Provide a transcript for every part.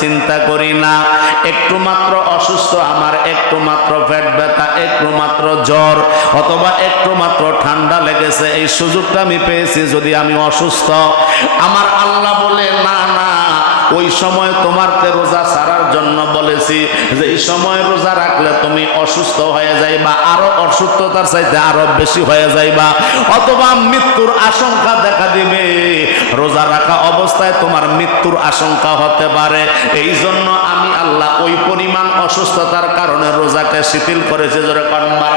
চিন্তা করি না। একটু মাত্র অসুস্থ আমার একটু মাত্র পেট ব্যথা একটু মাত্র জ্বর, অথবা একটু মাত্র ঠান্ডা লেগেছে, এই সুযোগটা আমি পেয়েছি যদি আমি অসুস্থ। আমার আল্লাহ বলে, না না ওই সময় তোমারকে রোজা সারার জন্য বলেছি যে এই সময় রোজা রাখলে তুমি অসুস্থ হয়ে যাইবা, আরও অসুস্থতার চাইতে আরও বেশি হয়ে যাইবা, অথবা মৃত্যুর আশঙ্কা দেখা দিবে। রোজা রাখা অবস্থায় তোমার মৃত্যুর আশঙ্কা হতে পারে। এই জন্য আমি আল্লাহ ওই পরিমাণ অসুস্থতার কারণে রোজাকে শিথিল করেছে। জোরে কনবার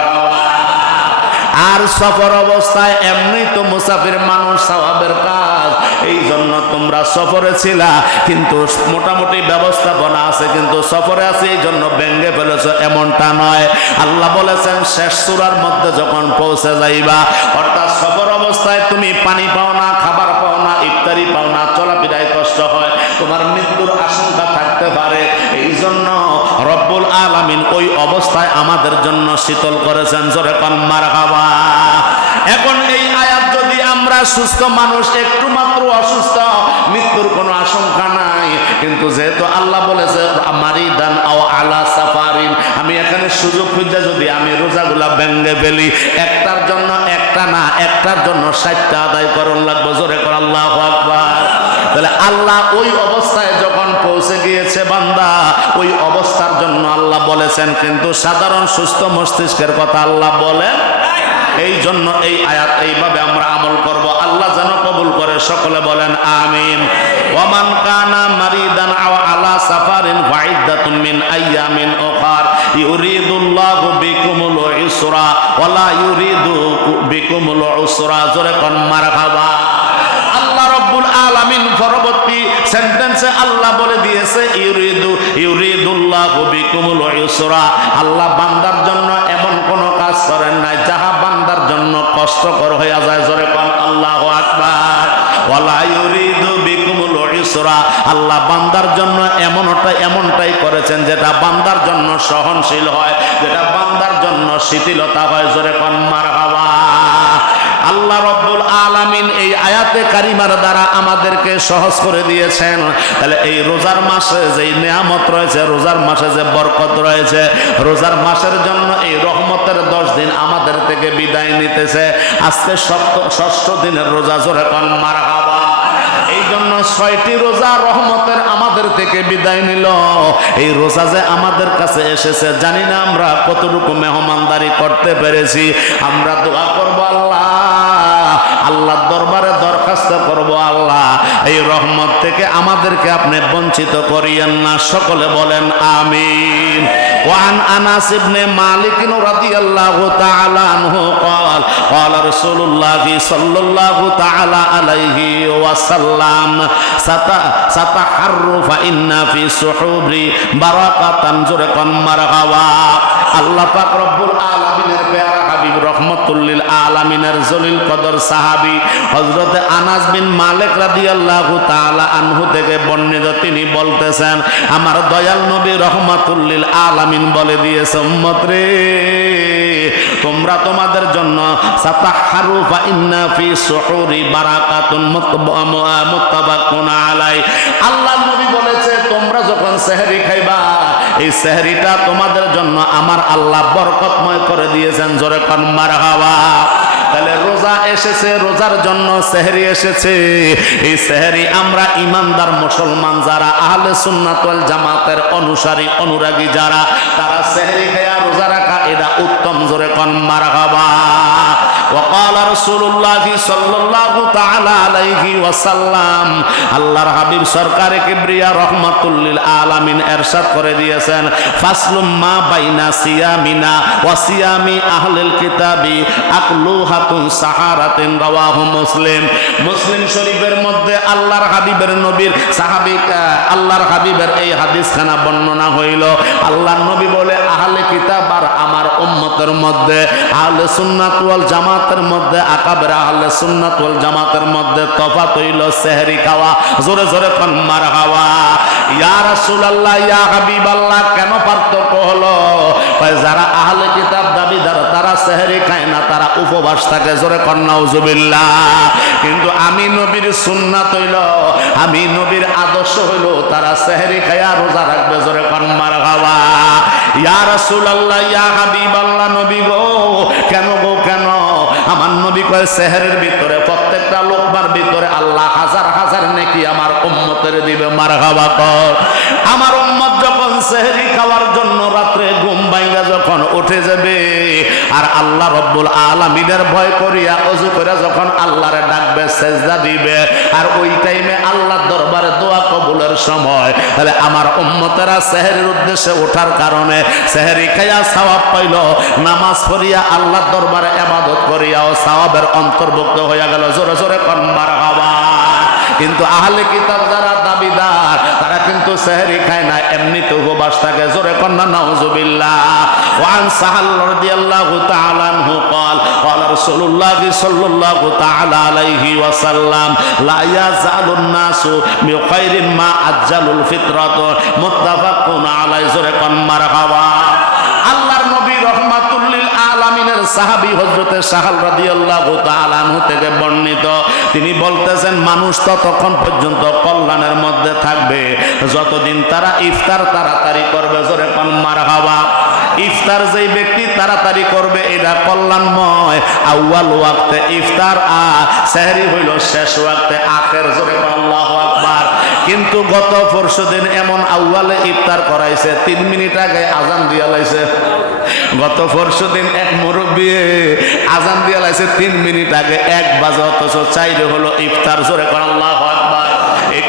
আর সফর অবস্থায় এমনি তো মুসাফির মানুষ স্বভাবের কাজ। এই জন্য তোমরা সফরে ছিলা, কিন্তু মোটামুটি ব্যবস্থাপনা আছে, কিন্তু সফরে আছে এই জন্য ভেঙ্গে ফেলেছ, এমনটা নয়। আল্লাহ বলেছেন, শেষ সুরার মধ্যে যখন পৌঁছে যাইবা, অর্থাৎ সফর অবস্থায় তুমি পানি পাও না, খাবার পাও না, ইফতারি পাও না, চলাফেরায় কষ্ট হয়, তোমার মৃত্যুর আশঙ্কা থাকতে পারে। আলামিন ওই অবস্থায় আমাদের জন্য শীতল করেছেন, জোরে কন্মার খাবা এখন এই আয়াত যদি আমরা সুস্থ মানুষ, একটু মাত্র অসুস্থ, মৃত্যুর কোনো আশঙ্কা নাই। কিন্তু যেহেতু আল্লাহ বলেছে আমারই দান আও আলা সাফারিন, আমি এখানে সুযোগ খুঁজে যদি আমি রোজাগুলা ভেঙ্গে ফেলি, একটার জন্য একটা না, একটার জন্য ষাটটা আদায় করুন লাগবে, জোরে কর আল্লাহ আকবার। তাহলে আল্লাহ ওই অবস্থায় যখন পৌঁছে গিয়েছে বান্দা, ওই অবস্থার জন্য আল্লাহ বলেছেন, কিন্তু সাধারণ সুস্থ মস্তিষ্কের কথা আল্লাহ বলেন, এই জন্য এই আয়াত এইভাবে আমরা আমল করব। আল্লাহ যেন কবুল করে সকলে বলেন, আমিন। ওমান কানা মারিদান আও আলা সাফারিন ফাইদাতুন মিন আইয়ামিন উখার। ইউরিদুল্লাহু বিকুমুল ইসরা ওয়ালা ইউরিদু বিকুমুল উসরা। জোরে কোন, মারহাবা আল্লাহ রব্বুল আলামিন পরবর্তী সেন্টেন্সে আল্লাহ বলে দিয়েছে, ইউরিদু, ইউরিদুল্লাহু বিকুমুল ইসরা আল্লাহ বান্দার জন্য এমন কোন কাজ করেন নাই, যাহা বান্দার জন্য কষ্টকর হয়ে যায়। জোরে কোন, আল্লাহু আকবার। ওয়ালা ইউরিদু বিকুমুল ইসরা আল্লাহ বান্দার জন্য এমনটা এমনটাই করেছেন, যেটা বান্দার জন্য সহনশীল হয়, যেটা বান্দার জন্য শিথিলতা হয়। জোরে কোন, মারহাবা। আল্লাহ রব্বুল আলামিন এই আয়াতে কারিমার দ্বারা আমাদেরকে সহজ করে দিয়েছেন। তাহলে এই রোজার মাসে যে নিয়ামত রয়েছে, রোজার মাসে যে বরকত রয়েছে, রোজার মাসের জন্য এই রহমতের দশ দিন আমাদের থেকে বিদায় নিতেছে। আজকে সপ্ত ষষ্ঠ দিনের রোজা জোরে কন মার এই জন্য ছয়টি রোজা রহমতের আমাদের থেকে বিদায় নিল। এই রোজা যে আমাদের কাছে এসেছে, জানি না আমরা কতটুকু মেহমানদারি করতে পেরেছি। আমরা দোয়া আল্লাহ দরবারে দরখাস্ত করব আল্লাহ এই রহমত থেকে আমাদেরকে আপনি বঞ্চিত করিয়েন না সকলে বলেন আমিন وعن انس بن مالك رضي الله تعالى عنه قال قال رسول الله صلى الله تعالى عليه وسلم ستحر فإن في سحور بركة زرقا مرغوا আল্লাহ পাক রব্বুল আলামিনের পেয়ারা হাবিব রহমতুল্লিল আলামিনের জলিল কদর সাহাবী হযরত আনাস বিন আনহু থেকে বর্ণিত তিনি বলতেছেন, আমার দয়াল নবী রহমাতুল্লিল আলামিন বলে দিয়েছে রে, তোমরা তোমাদের জন্য আলাই আল্লাহ নবী তোমরা যখন সেহরি খাইবা, এই সেহরিটা তোমাদের জন্য আমার আল্লাহ বরকতময় করে দিয়েছেন। জোরে কন, মারহাবা। তাহলে রোজা এসেছে, রোজার জন্য সেহরি এসেছে। এই সেহরি আমরা ইমানদার মুসলমান যারা, আহলে সুন্নাত ওয়াল জামাতের অনুসারী, অনুরাগী যারা, তারা সেহরি খেয়া রোজা রাখা, এটা উত্তম। জোরে কন, মারহাবা। ওয়াকাল রাসূলুল্লাহি সাল্লাল্লাহু তাআলা আলাইহি ওয়াসাল্লাম, আল্লাহর হাবিব সরকারে কিবরিয়া রহমাতুল লিল আলামিন ইরশাদ করে দিয়েছেন, ফাসলুম মা বাইনা সিয়ামিনা ওয়া সিয়ামি আহলিল কিতাবি আকলুহাতুন সাহারাতিন, রাওয়াহু মুসলিম। শরীফের মধ্যে আল্লাহর হাবিবের নবীর সাহাবী আল্লাহর হাবিবের এই হাদিসখানা বর্ণনা হইল। আল্লাহর নবী বলে, আহলে কিতাব আর আমার উম্মতের মধ্যে আহলে সুন্নাত ওয়াল জামাত জামাতের মধ্যে আকাবের আহলে সুন্নাত ওয়াল জামাতের মধ্যে তফাত হইল সেহরি খাওয়া, জোরে জোরে কোন মার খাওয়া ইয়া রাসূলুল্লাহ, ইয়া হাবিবাল্লাহ, কেন পার্থক্য হলো? যারা আহলে কিতাব দাবিদার, তারা সেহরি খায় না, তারা উপবাস থাকে, জোরে কোন নাউজুবিল্লাহ। কিন্তু আমি নবীর সুন্নাত হইল, আমি নবীর আদর্শ হইল, তারা সেহেরি খায়া রোজা রাখবে, জোরে কনমার খাওয়া ইয়া রাসূলুল্লাহ, ইয়া হাবিবাল্লাহ আমার শহরের ভিতরে, প্রত্যেকটা লোকমার ভিতরে আল্লাহ হাজার হাজার নেকি আমার উম্মতের দিবে মার হাবা কর। আল্লাহ রব্বুল আলমিনের ভয় করিয়া অজু করে যখন আল্লাহরে ডাকবে, সেজদা দিবে, আর ওই টাইমে আল্লাহর দরবারে দোয়া কবুলের সময়, তাহলে আমার উম্মতেরা সেহেরির উদ্দেশ্যে ওঠার কারণে সেহেরি খাইয়া সওয়াব পাইল, নামাজ পড়িয়া আল্লাহর দরবারে এবাদত করিয়াও সওয়াবের অন্তর্ভুক্ত হইয়া গেল। জোরে জোরে কনমার হওয়া কিন্তু আহলে কিতাব যারা দাবিদার, তারা কিন্তু সেহরি খায় না, এমনিতে উপবাস থাকে। জোরে কন্যা নাউজুবিল্লাহ। ওয়ান সাহাল রাদিয়াল্লাহু তাআলা আনহু قال قال رسول الله صلى الله تعالى عليه وسلم لا يزال الناس بخير ما عجل الفطرة متفق عليه জোরে কন মারহাবা আল্লাহর নবী রহমাতুল্লিল আলামিনের সাহাবী হযরতে সাহাল রাদিয়াল্লাহু তাআলা আনহু থেকে বর্ণিত তিনি বলতেছেন মানুষ ততক্ষণ পর্যন্ত কল্যাণের মধ্যে থাকবে যতদিন তারা ইফতার তাড়াতাড়ি করবে জোরে কোন মারহাবা ইফতার যেই ব্যক্তি তাড়াতাড়ি করবে, এটা কল্যাণময়। আউয়াল ওয়াক্তে ইফতার, আ, সেহরি হইল শেষ ওয়াক্তে, আখের জোরে আল্লাহু আকবার। কিন্তু গত পরশু দিন এমন আউয়ালে ইফতার করাইছে, তিন মিনিট আগে আজান দিয়া লাইছে। গত পরশু দিন এক মুরব্বী আজান দিয়া লাইছে, তিন মিনিট আগে এক বাজে অথচ চাইরে হলো ইফতার, জোরে আল্লাহ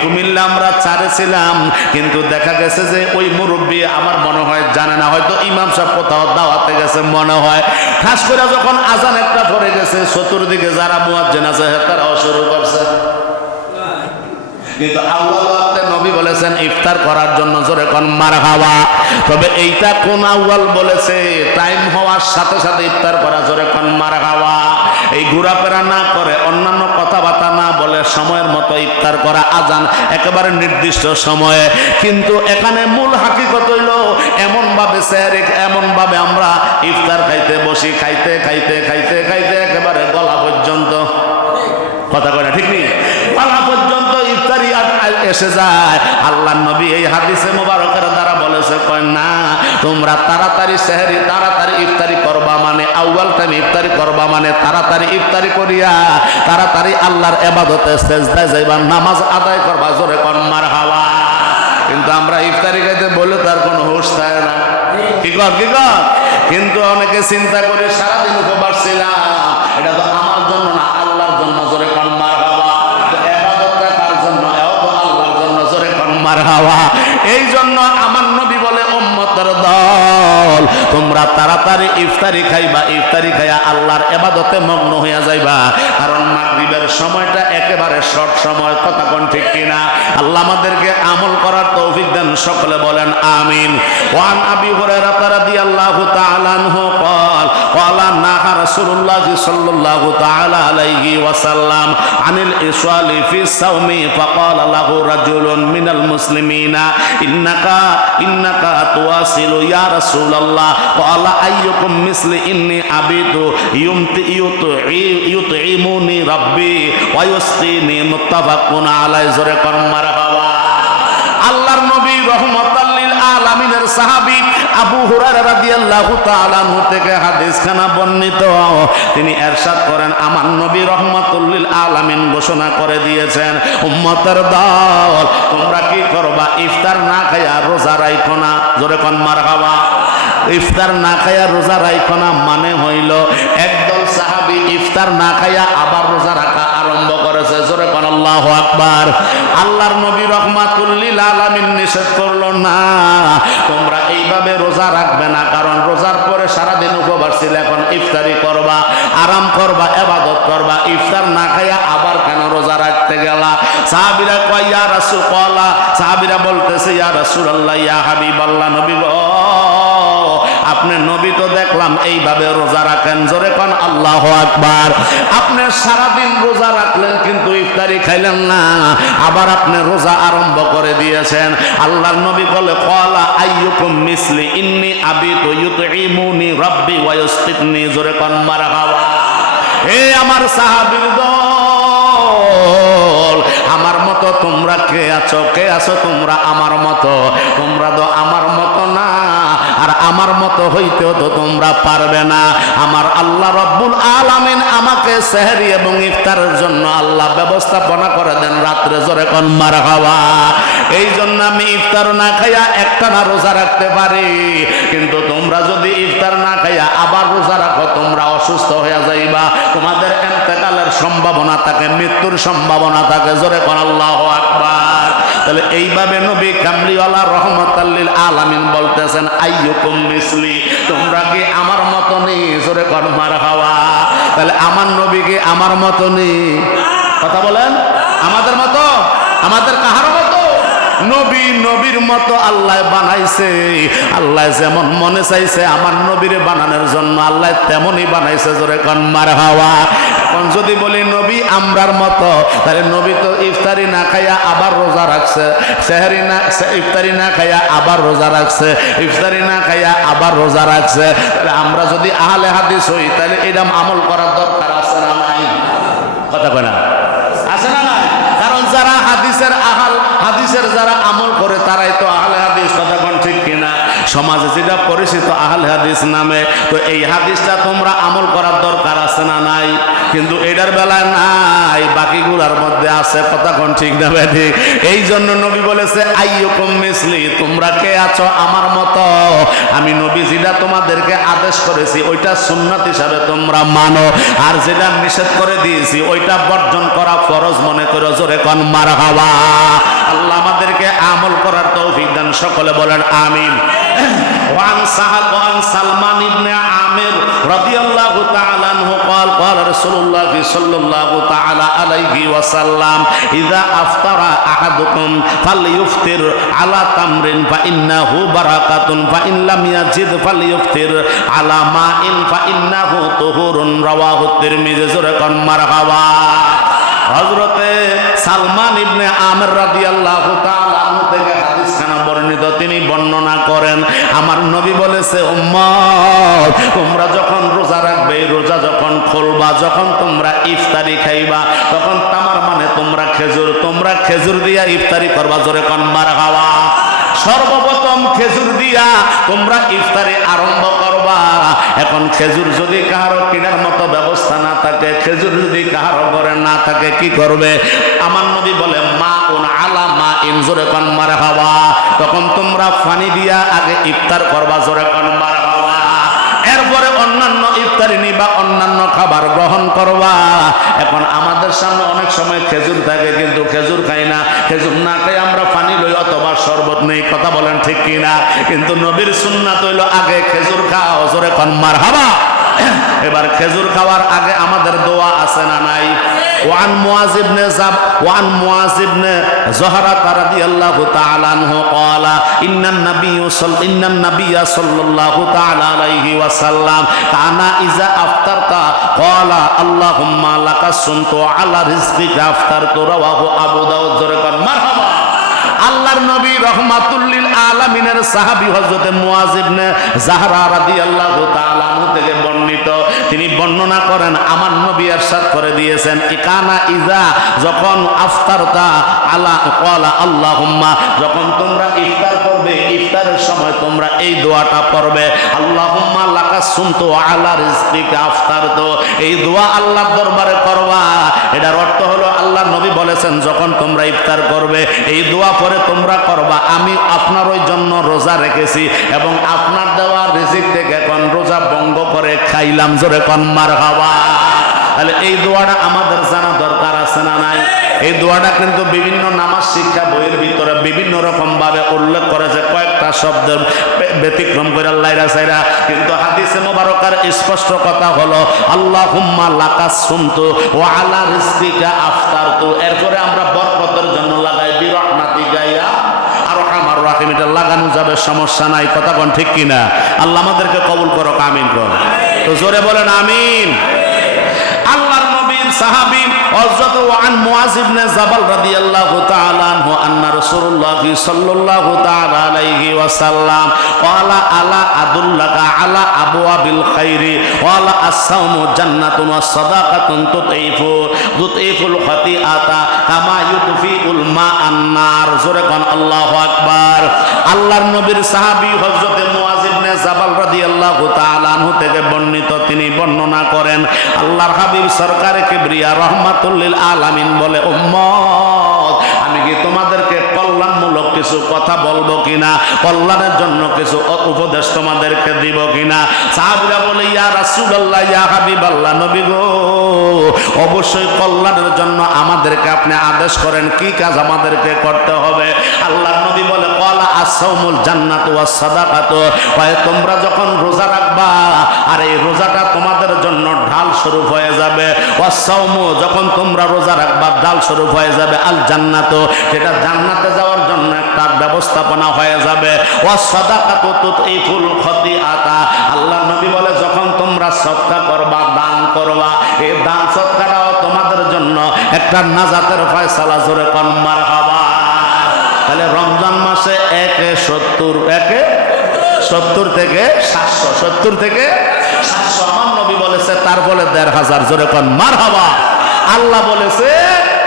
কুমিল্লা আমরা চারে ছিলাম কিন্তু দেখা গেছে যে ওই মুরব্বী আমার মনে হয় জানে না, হয়তো ইমাম সাহেব কোথাও দাওয়াতে গেছে মনে হয়। খাস করে যখন আজান একটা পড়ে গেছে, চতুর্দিকে যারা মুয়াজ্জেন আছে তারাও শুরু করছে। কিন্তু আল্লাহ নবী বলেছেন, ইফতার করার জন্য জোরে হাওয়া তবে এইটা কোন আউয়াল বলেছে, টাইম হওয়ার সাথে সাথে ইফতার করা জোরে মার হাওয়া এই ঘোরাফেরা না করে, অন্যান্য কথাবার্তা না বলে সময়ের মতো ইফতার করা আজান একেবারে নির্দিষ্ট সময়ে। কিন্তু এখানে মূল হাকিকত হইল এমন ভাবে স্যারে এমন ভাবে আমরা ইফতার খাইতে বসি, খাইতে খাইতে খাইতে খাইতে একেবারে গলা পর্যন্ত। কথা কয় না ঠিক নেই? গলা পর্যন্ত ইফতারি এসে যায়। আল্লাহ নবী এই হাদিসে মোবারকের দ্বারা বলেছে কয় না। তোমরা তাড়াতাড়ি সেহরি তাড়াতাড়ি ইফতারি করবা মানে আউয়াল টাইম ইফতারি করবা মানে তাড়াতাড়ি ইফতারি করিয়া, তাড়াতাড়ি আল্লাহর এবাদতে সেজদায় যাইবা, নামাজ আদায় করবা, জোরে কন মার হাওয়া কিন্তু আমরা ইফতারি খাইতে বলে তার কোনো হুঁশ থাকে না। কি কর কি কর? কিন্তু অনেকে চিন্তা করে সারাদিন উপবাস ছিলাম। এটা তো আমার জন্য না, আল্লাহর জন্য, জোরে কন মার হাওয়া এবাদতটা কার জন্য? এও তো আল্লাহর জন্য, জোরে কন মার হাওয়া তোমরা তাড়াতাড়ি ইফতারি খাইবা ইফতারি খাইয়া আল্লাহর এবাদতে মগ্ন হইয়া যাইবা কারণ মাগরিবের সময়টা একেবারে শর্ট সময় কথা কোন ঠিক কিনা আল্লাহ আমাদেরকে আমল করার তৌফিক দেন সকলে বলেন আমিন ওয়ান আবি হুরায়রা রাদিয়াল্লাহু তাআলা আনহু قال قال نهى رسول الله صلى الله تعالى عليه وسلم عن الإصال في الصوم فقال له رجل من المسلمين إنك إنك تواصل يا رسول الله قال أيكم مثل إني أبيت يمت- يطعي- يطعمني ربي ويسقيني متفق عليه زرق مرحبا আল্লাহর নবী রহমতাল্লিল আলামিনের সাহাবী আবু হুরায়রা রাদিয়াল্লাহু তাআলা আনহু থেকে হাদিসখানা বর্ণিত তিনি এরশাদ করেন আমার নবী রহমাতুল্লিল আলামিন ঘোষণা করে দিয়েছেন উম্মতের দল তোমরা কি করবা ইফতার না খাইয়া রোজা রাখো না জোরে কোন মারহাবা ইফতার না খাইয়া রোজা রাখো না মানে হইল, একদল সাহাবী ইফতার না খাইয়া আবার রোজা রাখা আরম্ভ করেছে। জোরে কোন আল্লাহু আকবার। আল্লাহর নবী রহমাতুল্লিল আলামিন নিষেধ করল, না, তোমরা এইভাবে রোজা রাখবে না, কারণ রোজার পরে সারাদিন উপবাস ছিল, এখন ইফতারি করবা, আরাম করবা, এবাদত করবা, ইফতার না খাইয়া আবার কেন রোজা রাখতে গেলা? সাহাবিরা কয়, ইয়া রাসূল কলা সাহাবিরা বলতেছে, ইয়া রাসূলুল্লাহ, ইয়া হাবিবাল্লাহ। নবী গো আপনি নবী তো দেখলাম, এইভাবে রোজা রাখেন। জোরে কোন, আল্লাহ আকবার। আপনি সারাদিন রোজা রাখলেন, কিন্তু ইফতারি খাইলেন না। আবার আপনি রোজা আরম্ভ করে দিয়েছেন। আল্লাহর নবী বলে কলা আইয়ুকুম মিসলি, ইন্নি আবিতু ইউতঈমুনি রাব্বি ওয়া জোরে কোন, মারহাবা। হে আমার সাহাবীর দল, আমার মতো তোমরা কে আছো? কে আছো তোমরা আমার মতো? তোমরা তো আমার মতো আর আমার মতো হইতেও তো তোমরা পারবে না। আমার আল্লাহ রব্বুল আলামিন আমাকে সেহরি এবং ইফতারের জন্য আল্লাহ ব্যবস্থাপনা করে দেন রাত্রে জোরে কোন মার খাওয়া এই জন্য আমি ইফতার না খাইয়া একটা না রোজা রাখতে পারি। কিন্তু তোমরা যদি ইফতার না খাইয়া আবার রোজা রাখো, তোমরা অসুস্থ হয়ে যাইবা। তোমাদের এন্তেকালের সম্ভাবনা থাকে, মৃত্যুর সম্ভাবনা থাকে। জোরে কোন আল্লাহ আকবার। তাহলে এইভাবে নবী কামলিওয়ালা রহমতাল্লিল আলামিন বলতেছেন, আইয়ুকুম মিসলি, তোমরা কি আমার মতো নেই জোরে কোন মার হাওয়া? তাহলে আমার নবী কি আমার মতো নেই কথা বলেন? আমাদের মতো? আমাদের কাহার মতো? নবী নবীর মতো আল্লাহ বানাইছে। আল্লাহ যেমন মনে চাইছে, আমার নবীর বানানোর জন্য আল্লাহ তেমনই বানাইছে জোরে কন মার হাওয়া। এখন যদি বলি, নবী আমরার মতো তাহলে নবী তো ইফতারি না খাইয়া আবার রোজা রাখছে। সেহারি না ইফতারি না খাইয়া আবার রোজা রাখছে। ইফতারি না খাইয়া আবার রোজা রাখছে। তাহলে আমরা যদি আহলে হাদিস হই, তাহলে এরকম আমল করার দরকার আছে না নাই? কথা কয় না? আছে না নাই? কারণ যারা হাদিসের আহাল, হাদিসের যারা আমল করে, তারাই তো আহলে হাদিস, কথা কোন ঠিক কিনা? সমাজে যেটা পরিচিত আহলে হাদিস নামে, তো এই হাদিসটা তোমরা আমল করার দরকার আছে না নাই? কিন্তু এটার বেলায় নাই, বাকিগুলার মধ্যে আছে কোন ঠিক না বে ঠিক এই জন্য নবী বলেছে, আইয়ুকুম মিসলি, তোমরা কে আছো আমার মতো? আমি নবী যেটা তোমাদেরকে আদেশ করেছি, ওইটা সুন্নাত হিসাবে তোমরা মানো। আর যেটা নিষেধ করে দিয়েছি, ওইটা বর্জন করা ফরজ মনে করো জোরে কন মার হাওয়া আল্লাহ আমাদেরকে আমল করার তৌফিক দান সকলে বলেন আমিন ওয়ান সাহাল ওয়ান সালমান ইবনে আমির রাদিয়াল্লাহু তাআলা আনহু قال قال رسول الله صلى الله تعالى عليه وسلم إذا أفطر أحدكم فليفطر على تمر فإنه بركة فإن لم يجد فليفطر على ماء فإنه طهور رواه الترمذي زرقا مرحبا হজরতে সালমান ইবনে আমের রাদিয়াল্লাহু তাআলা বর্ণনা করেন। আমার নবী বলেছে উম্মত তোমরা যখন রোজা রাখবে, রোজা যখন খুলবা, যখন তোমরা ইফতারি খাইবা, তখন তামার মানে তোমরা খেজুর তোমরা খেজুর দিয়া ইফতারি করবা, জোরে কন মার হাওয়া সর্বপ্রথম খেজুর দিয়া তোমরা ইফতারি আরম্ভ করবা। এখন খেজুর যদি কাহারো কেনার মতো ব্যবস্থা না থাকে, খেজুর যদি কাহারো ঘরে না থাকে, কি করবে? আমার নবী বলে, মা ইন জোরে কন মার হাওয়া তখন তোমরা ফানি দিয়া আগে ইফতার করবা, জোরে কন মার এরপরে অন্যান্য ইফতারি নিবা, অন্যান্য খাবার গ্রহণ করবা। এখন আমাদের সামনে অনেক সময় খেজুর থাকে, কিন্তু খেজুর খাই না। খেজুর না খাই আমরা পানি লই অথবা শরবত নেই, কথা বলেন ঠিক কিনা? কিন্তু নবীর সুন্নাত হইল আগে খেজুর খাও, জোরে কন মার হাবা এবার খেজুর খাওয়ার আগে আমাদের দোয়া আছে না নাই? ওয়ান মুয়াজ ইবনে জাব ওয়ান মুয়াজ ইবনে জহরাত রাদিয়াল্লাহু তাআলা আনহু ক্বালা, ইন্নান নাবিয়্য সাল, ইন্নান নাবিয়্য সাল্লাল্লাহু তাআলা আলাইহি ওয়াসাল্লাম, কানা ইজা আফতারতা? ক্বালা, আল্লাহুম্মা লাকা সুনতু আলা রিজকিকা আফতারতু রাওয়াহু আবু দাউদ, জোরে মারহাবা। আল্লাহর নবী রহমাতুল্লিল আলামিনের সাহাবী হযরতে মুয়াজ ইবনে জাহরা রাদিয়াল্লাহু তাআলা আনহু থেকে বর্ণিত তিনি বর্ণনা করেন আমার নবী ارشاد করে দিয়েছেন ইকানা ইজা যখন আফতারতা আলা ক্বালা আল্লাহুম্মা যখন তোমরা ইফতার করবে ইফতারের সময় তোমরা এই দোয়াটা পড়বে। আল্লাহুম্মা লাকা সুনতু আলা এই দোয়া দরবারে করবা এটার অর্থ হলো আল্লাহ নবী বলেছেন, যখন তোমরা ইফতার করবে, এই দোয়া পরে তোমরা করবা। আমি আপনার ওই জন্য রোজা রেখেছি এবং আপনার দেওয়া রিজিক থেকে এখন রোজা ভঙ্গ করে খাইলাম। জোরে হাওয়া তাহলে এই দোয়াটা আমাদের জানা আছে না নাই? এই দোয়াটা কিন্তু বিভিন্ন নামাজ শিক্ষা বইয়ের ভিতরে বিভিন্ন রকম ভাবে উল্লেখ করেছে কয়েকটা শব্দের বে- ব্যতিক্রম করে আল্লাহ রাসাইরা কিন্তু হাদিসে মোবারকার স্পষ্ট কথা হলো আল্লাহ হুম্মা লাকাস সুনতু ও আলা রিজকিকা আফতারতু। এরপরে আমরা বরকতের জন্য লাগাই বিরহমাতি গাইয়া আর আমার রাহিম। এটা লাগানো যাবে, সমস্যা নাই। কথা কোন ঠিক কিনা? আল্লাহ আমাদেরকে কবুল করো আমিন কর তো জোরে বলেন, আমিন। আল্লাহর নবীর সাহাবী হযরত ওয়ান মুআজ ইবনে জাবাল রাদিয়াল্লাহু তাআলা আনহু আন্না রাসূলুল্লাহ সাল্লাল্লাহু তাআলা আলাইহি ওয়াসাল্লাম ক্বালা আলা আদুল্লাকা আলা আবওয়াবিল খাইরি ওয়ালা আস-সাওমু জান্নাতুন ওয়াস সাদাকাতুন তুতঈফু তুতঈফুল খাতিআতা কামা ইউতফিউল মা আন-নার জোরে কোন আল্লাহু আকবার। আল্লাহর নবীর সাহাবী হযরত জাবাল তাআলা আনহু থেকে বর্ণিত, তিনি বর্ণনা করেন, আল্লাহর হাবিব রহমাতুল্লিল আলামিন বলে আমি কি তোমাদেরকে কল্যাণমূলক কিছু কথা বলব কিনা? কল্যাণের জন্য কিছু উপদেশ তোমাদেরকে দিব কিনা? সাহাবিরা বলে, ইয়া ইয়া নবী গো, অবশ্যই কল্যাণের জন্য আমাদেরকে আপনি আদেশ করেন, কি কাজ আমাদেরকে করতে হবে? আল্লাহ নবী বলে আসাউমুল জান্নাত ওয়াস সাদাকাতু। হয় তোমরা যখন রোজা রাখবা, আর এই রোজাটা তোমাদের জন্য ঢাল স্বরূপ হয়ে যাবে। ওয়া ওয়াসাউমু যখন তোমরা রোজা রাখবা, ঢাল স্বরূপ হয়ে যাবে। আল জান্নাত সেটা জান্নাতে যাওয়ার জন্য একটা ব্যবস্থাপনা হয়ে যাবে। ওয়াস সাদাকাতু তুতঈফুল খতিআতা। আল্লাহ নবী বলে, যখন তোমরা সদকা করবা, দান করবা, এই দান সদকাটাও তোমাদের জন্য একটা নাজাতের ফয়সালা। জোরে কন, মারহাবা। তাহলে রমজান মাসে একে সত্তর একে সত্তর থেকে সাতশো, সত্তর থেকে সাতশো। আমার নবী বলেছে, তার বলে দেড় হাজার, জোরে কন মার হাবা আল্লাহ বলেছে,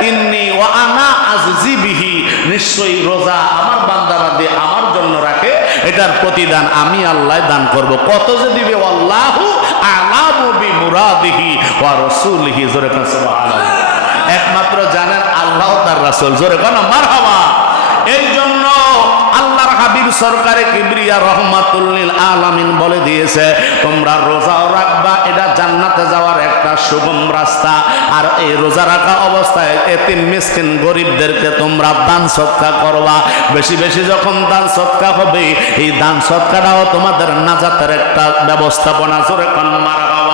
ইন্নি ও আনা আজিজি বিহি, নিশ্চয়ই রোজা আমার বান্দারা দিয়ে আমার জন্য রাখে, এটার প্রতিদান আমি আল্লাহ দান করব। কত যে দিবে, আল্লাহু আলামু বি মুরাদিহি ওয়া রাসূলিহি। জোরে কন, সুবহানাল্লাহ। একমাত্র জানেন আল্লাহ তার রাসূল। জোরে কন, মারহাবা। এই জন্য আল্লাহর হাবিব সরকারে কিবরিয়া রহমাতুল্লিল আলামিন বলে দিয়েছে, তোমরা রোজাও রাখবা, এটা জান্নাতে যাওয়ার একটা সুগম রাস্তা। আর এই রোজা রাখা অবস্থায় এতিম মিসকিন গরিবদেরকে তোমরা দান সৎকা করবা। বেশি বেশি যখন দান সৎকা হবে, এই দান সৎকাটাও তোমাদের নাজাতের একটা ব্যবস্থাপনা। জোরে কন মারহাবা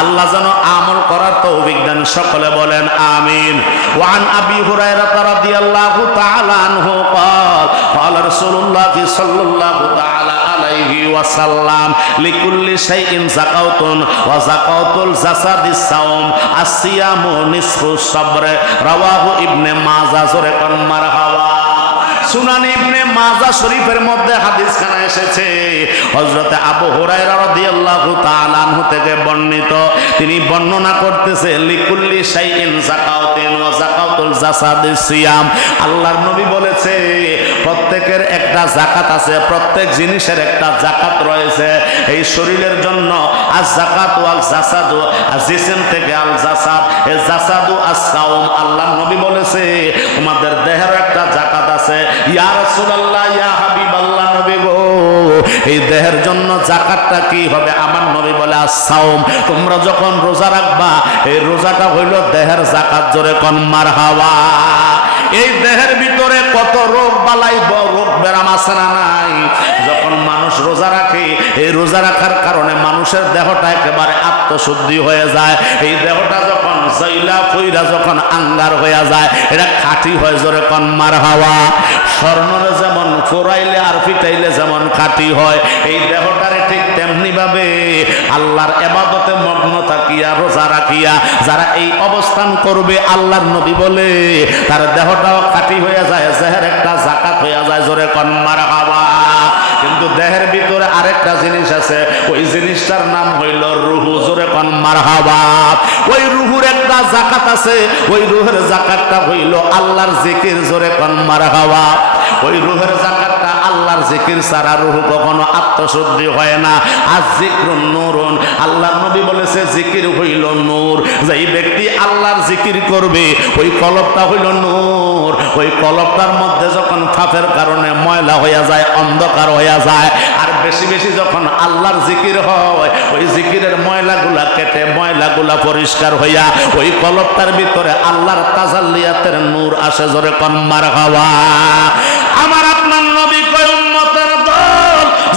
আল্লাহ যেন আমল করার তো অভিজ্ঞান সকলে বলেন আমিন ওয়ান আবি হুরায়রা রাদিয়াল্লাহু তাআলা আনহু قال قال رسول الله صلى الله تعالى عليه وسلم لكل شيء زكاة وزكاة الجسد الصوم الصيام نصف الصبر رواه ابن ماجه سورة মারহাবা সুনানি ইবনে মাজা শরীফের মধ্যে হাদিস খানা এসেছে। হযরতে আবু হুরায়রা রাদিয়াল্লাহু তাআলা আনহু থেকে বর্ণিত। তিনি বর্ণনা করতেছে, লিকুল্লি শাইইন ওয়া জাসাদিস সিয়াম। আল্লাহর নবী বলেছে, প্রত্যেকের একটা জাকাত আছে, প্রত্যেক জিনিসের একটা জাকাত রয়েছে। এই শরীরের জন্য আজ জাকাত ওয়াল জাসাদু থেকে আল জাসাদ। এই জাসাদু আস আল্লাহর নবী বলেছে, তোমাদের দেহের একটা জাকাত ইয়া এই দেহের জন্য জাকাতটা কি হবে? আমার নবী বলে আসাউম তোমরা যখন রোজা রাখবা, এই রোজাটা হইল দেহের জাকাত, জোরে কন মার হাওয়া এই দেহের ভিতরে কত রোগ বালাই রোগ ব্যারাম আছে না নাই? যখন মানুষ রোজা রাখে, এই রোজা রাখার কারণে মানুষের দেহটা একেবারে আত্মশুদ্ধি হয়ে যায়। এই দেহটা যখন জৈলা ফইরা যখন আঙ্গার হয়ে যায়, এটা খাঁটি হয়, জোরে কন মার হাওয়া স্বর্ণরে যেমন ফোরাইলে আর ফিটাইলে যেমন খাঁটি হয়, এই দেহটারে ঠিক তেমনি ভাবে আল্লাহর এবাদতে মগ্ন থাকিয়া, রোজা রাখিয়া, যারা এই অবস্থান করবে, আল্লাহর নবী বলে, তার দেহটাও খাঁটি হয়ে যায়, জেহের একটা জাকাত হয়ে যায়, জোরে কন মার হাওয়া কিন্তু দেহের আরেকটা জিনিস আছে, ওই জিনিসটার নাম হইল রুহু। জোরে কন মার ওই রুহুর একটা জাকাত আছে, ওই রুহের জাকাতটা হইল আল্লাহর জিকির, জোরে কন মার ওই রুহের জাকাতটা আল্লাহর জিকির ছাড়া রুহু কখনো আত্মশুদ্ধি হয় না। আজ জিক্রুন নূরুন। আল্লাহ নবী বলেছে, জিকির হইল নূর। যেই ব্যক্তি আল্লাহর জিকির করবে, ওই কলবটা হইল নূর। ওই কলবটার মধ্যে যখন ফাফের কারণে ময়লা হইয়া যায়, অন্ধকার হইয়া যায়, আর বেশি বেশি যখন আল্লাহর জিকির হয়, ওই জিকিরের ময়লাগুলা কেটে ময়লাগুলা পরিষ্কার হইয়া, ওই কলবটার ভিতরে আল্লাহর তাজাল্লিয়াতের নূর আসে জোরে কন্মার হাওয়া।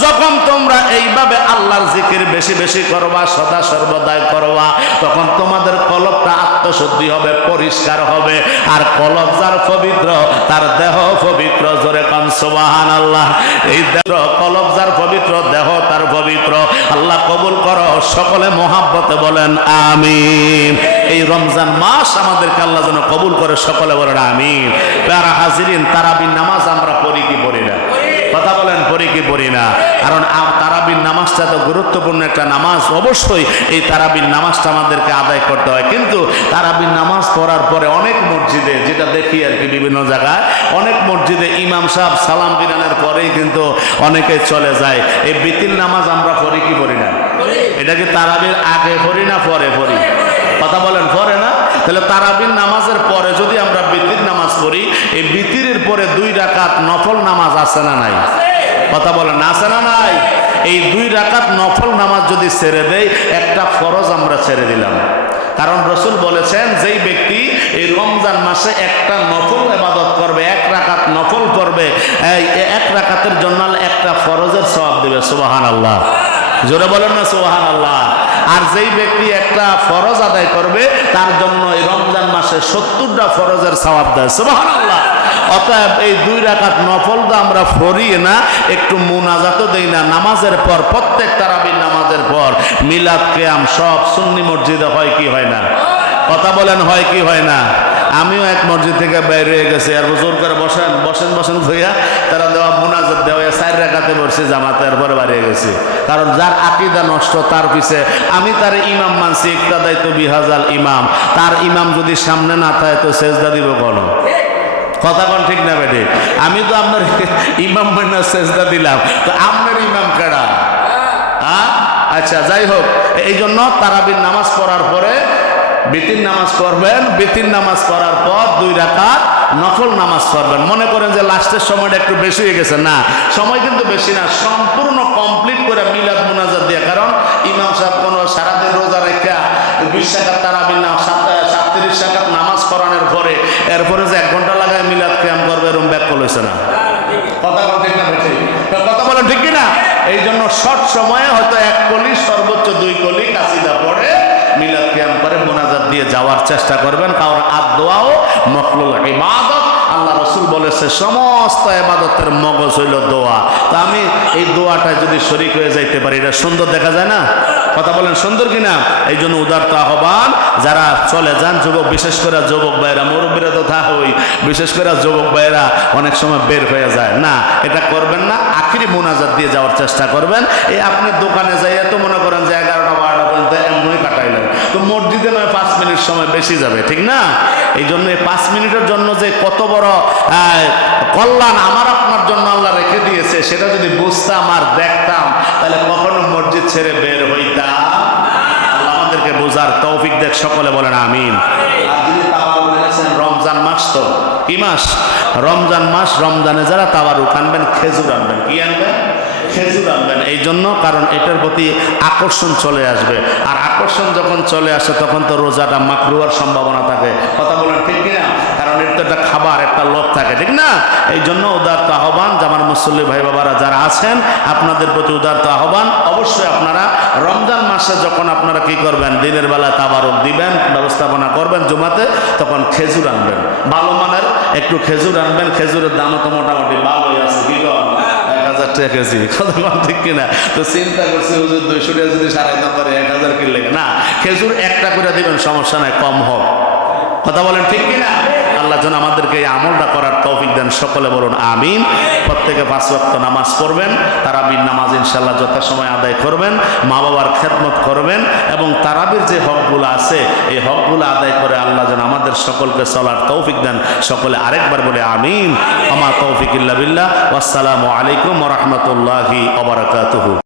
যখন তোমরা এইভাবে আল্লাহর জিকির বেশি বেশি করবা, সদা সর্বদাই করবা, তখন তোমাদের কলবটা আত্মশুদ্ধি হবে, পরিষ্কার হবে। আর কলব যার পবিত্র, তার দেহ পবিত্র। জোরে কন সুবাহান আল্লাহ এই দেহ কলব যার পবিত্র, দেহ তার পবিত্র। আল্লাহ কবুল করো, সকলে মোহাব্বতে বলেন, আমিন। এই রমজান মাস আমাদেরকে আল্লাহ যেন কবুল করে, সকলে বলেন, আমিন। প্যারা হাজিরিন তারাবির নামাজ আমরা পড়ি কি পড়ি না কথা বলেন পড়ি কি পড়ি না। কারণ তারাবির নামাজটা তো গুরুত্বপূর্ণ একটা নামাজ, অবশ্যই এই তারাবির নামাজটা আমাদেরকে আদায় করতে হয়। কিন্তু তারাবির নামাজ পড়ার পরে অনেক মসজিদে, যেটা দেখি আর কি বিভিন্ন জায়গায়, অনেক মসজিদে ইমাম সাহেব সালাম বিরানের পরেই কিন্তু অনেকে চলে যায়। এই বিতিল নামাজ আমরা পড়ি কি পড়ি না? এটা কি তারাবির আগে পড়ি না পরে পড়ি? কথা বলেন পরে না? তাহলে তারাবির নামাজের পরে যদি আমরা বিতির নামাজ পড়ি, এই বিতিরের পরে দুই রাকাত নফল নামাজ আছে না নাই? কথা বলেন আছে না নাই? এই দুই রাকাত নফল নামাজ যদি ছেড়ে দেয় একটা ফরজ আমরা ছেড়ে দিলাম। কারণ রসুল বলেছেন, যেই ব্যক্তি এই রমজান মাসে একটা নফল এবাদত করবে, এক রাকাত নফল করবে এক রাকাতের জন্য একটা ফরজের সবাব দেবে। সুবাহান আল্লাহ জোরে বলেন না সুবাহান আল্লাহ আর যেই ব্যক্তি একটা ফরজ আদায় করবে, তার জন্য এই রমজান মাসে সত্তরটা ফরজের সবাব দেয়। সুবাহান আল্লাহ অতএব এই দুই রাকাত নফল তো আমরা ফরিয়ে না, একটু মুনাজাতও দেই না। নামাজের পর, প্রত্যেক তারাবির নামাজের পর, মিলাদ কেয়াম সব সুন্নি মসজিদে হয় কি হয় না? কথা বলেন, হয় কি হয় না? আমিও এক মসজিদ থেকে বাইরে হয়ে গেছি, আর জোর করে বসেন বসেন বসেন ধুইয়া তারা দেওয়া মুনাজাত দেওয়া চার রেখাতে বসে জামাতের পরে বাড়িয়ে গেছি। কারণ যার আকিদা নষ্ট, তার পিছে আমি তার ইমাম মানছি একটা দায়িত্ব বিহাজাল ইমাম। তার ইমাম যদি সামনে না থাকে, তো সেজদা দিব কোনো? কথা কোন ঠিক না বেটে? আমি তো আপনার ইমাম মান্না সেজদা দিলাম। তো আপনার ইমাম কেডা হ্যাঁ? আচ্ছা যাই হোক এই জন্য তারাবির নামাজ পড়ার পরে বিতির নামাজ পড়বেন, বিতির নামাজ পড়ার পর দুই রাকাত নফল নামাজ পড়বেন। মনে করেন যে লাস্টের সময়টা একটু বেশি হয়ে গেছে। না, সময় কিন্তু বেশি না, সম্পূর্ণ কমপ্লিট করে মিলাদ মুনাজাত দিয়ে। কারণ ইমাম সাহেব কোনো সারাদিন রোজা রেখা বিশ তারাবির নাম সাতত্রিশ টাকার নামাজ পড়ানোর পরে এরপরে যে এক ঘণ্টা লাগায় মিলাদ ক্যাম্প করবে এরকম ব্যাক করলেছে না কথা বলেন ঠিক না বেঠি কথা বলেন ঠিক কি না এই জন্য সব সময়ে হয়তো এক কলি, সর্বোচ্চ দুই কলি কাসিদা পড়ে, মিলাদ ক্যাম করে মোনাজাত দিয়ে যাওয়ার চেষ্টা করবেন। কারণ আর দোয়াও মকলুল ইবাদত। আল্লাহ রসুল বলেছে, সমস্ত এবাদতের মগজ হইল দোয়া। তা আমি এই দোয়াটা যদি শরিক হয়ে যাইতে পারি, এটা সুন্দর দেখা যায় না? কথা বলেন সুন্দর কিনা? এই জন্য উদারত আহ্বান, যারা চলে যান যুবক, বিশেষ করে যুবক ভাইরা মুরব্বীরা তো তা হই, বিশেষ করে যুবক ভাইরা অনেক সময় বের হয়ে যায়। না, এটা করবেন না, আখিরি মোনাজাত দিয়ে যাওয়ার চেষ্টা করবেন। এই আপনি দোকানে যাইয়া তো মনে করেন যে এগারোটা, বারোটা পর্যন্ত এমনই কাটাইলেন। তো মসজিদে নয়, পাঁচ মিনিট সময় বেশি যাবে, ঠিক না? এই জন্য পাঁচ মিনিটের জন্য যে কত বড় কল্যাণ আমার আপনার জন্য আল্লাহ রেখে দিয়েছে, সেটা যদি বুঝতাম আর দেখতাম, তাহলে কখনো মসজিদ ছেড়ে বের হইতাম। আমাদেরকে বোঝার তৌফিক দেখ, সকলে বলেন আমিন। রমজান মাস তো, কি মাস? রমজান মাস, রমজানে যারা তাওয়ারুক আনবেন খেজুর আনবেন, কি আনবেন? খেজুর আনবেন এই জন্য কারণ এটার প্রতি আকর্ষণ চলে আসবে। আর আকর্ষণ যখন চলে আসে, তখন তো রোজাটা মাকরুয়ার সম্ভাবনা থাকে। কথা বলেন ঠিক কিনা? কারণ এটা তো একটা খাবার, একটা লোভ থাকে, ঠিক না? এই জন্য উদারত আহ্বান জামার মুসল্লি ভাই বাবারা যারা আছেন, আপনাদের প্রতি উদারত আহ্বান। অবশ্যই আপনারা রমজান মাসে যখন আপনারা কি করবেন, দিনের বেলা তাবারক দিবেন, ব্যবস্থাপনা করবেন জুমাতে, তখন খেজুর আনবেন। ভালো মানের একটু খেজুর আনবেন, খেজুরের দামও তো মোটামুটি ভালোই আছে, কি এক হাজার টাকা কেজি। কথা বল ঠিক কিনা? তো চিন্তা করছি, হুজুর দুইশো টাকা যদি সাড়ে সাড়াই নম্বরে এক হাজার কিনলে। না, খেজুর একটা করে দেবেন, সমস্যা নাই, কম হোক। কথা বলেন ঠিক কিনা? আল্লাহ যেন আমাদেরকে এই আমলটা করার তৌফিক দেন। সকলে বলুন, আমিন। প্রত্যেকে পাঁচ ওয়াক্ত নামাজ পড়বেন। তারাবির নামাজ ইনশাল্লাহ যথাসময় আদায় করবেন। মা বাবার খেদমত করবেন এবং তারাবির যে হকগুলো আছে, এই হকগুলো আদায় করে আল্লাহ যেন আমাদের সকলকে চলার তৌফিক দেন। সকলে আরেকবার বলে, আমিন। আমার তৌফিক ইল্লা বিল্লাহ। আসসালামু আলাইকুম রহমতুল্লাহি অবরাকাতুহু